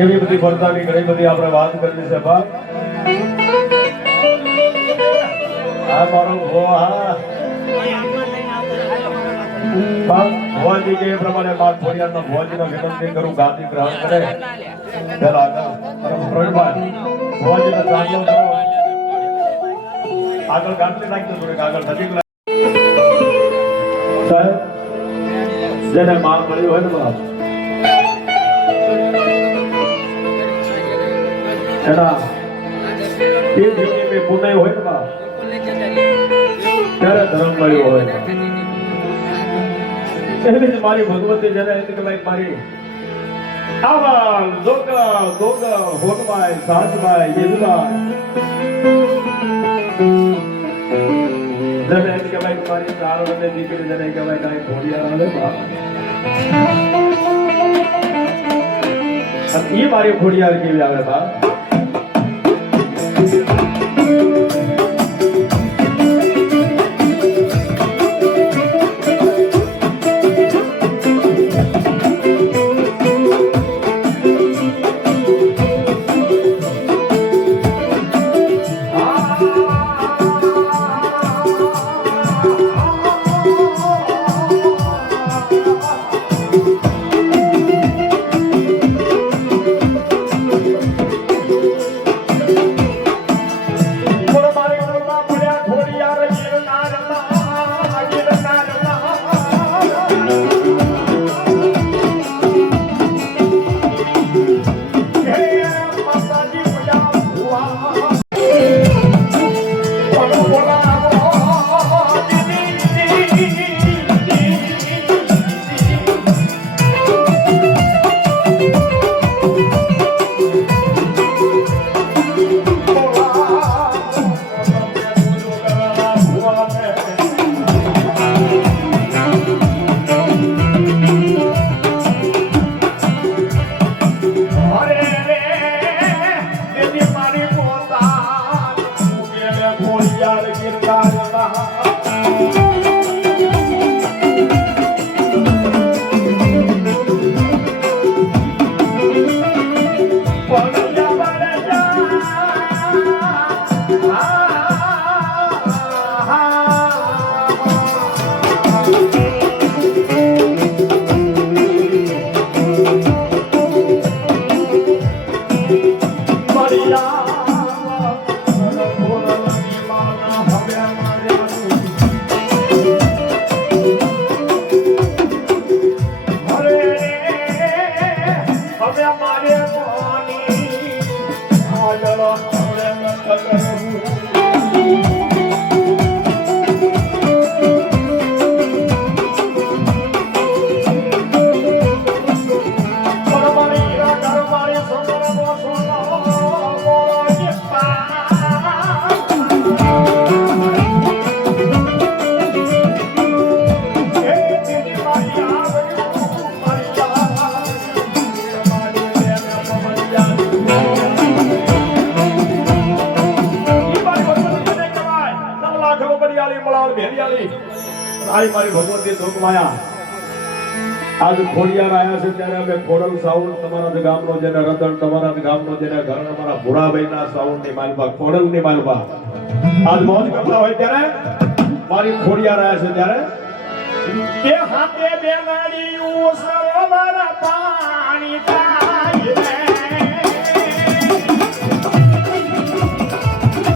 એવી બધી ભરતાની ઘણી બધી આપણે વાત કરી છે બાપ. હા મારો ભુવાજી કે પ્રમાણે બાદ ફોડિયાનો ભુવાજીનો વિનંતી કરું ગાદી ગ્રહણ કરે પેલા ભુવાજીનો ચાંદલો કરો આગળ ગાંઠી નાખજો થોડીક આગળ નજીક સાહેબ જેને માલ મળ્યું હોય ને બાપ એના એ જિંદગી પુનઃ હોય ને બાપ ત્યારે ધર્મ મળ્યો હોય એવી જ મારી ભગવતી જેને કે ભાઈ મારી આવાલ જોગા ગોગા હોગભાઈ સાજભાઈ યદુભાઈ જેને કે ભાઈ મારી ચાર વડે દીકરી જેને કે ભાઈ કાંઈ ઘોડિયા આવે બાપ એ મારી ઘોડિયાર કેવી આવે બાપ મારી ભગવતી ધોકમાયા આજ ખોડિયાર આયા છે ત્યારે અમે ખોડલ સાઉન્ડ તમારા જ ગામનો જેને રતન તમારા જ ગામનો જેને ઘર અમારા ભુરાભાઈના સાઉન્ડ ની માલપા ખોડલ ની માલપા આજ મોજ કરતા હોય ત્યારે મારી ખોડિયાર આયા છે ત્યારે તે હાથે બેનાડી ઉસરો મારા પાણી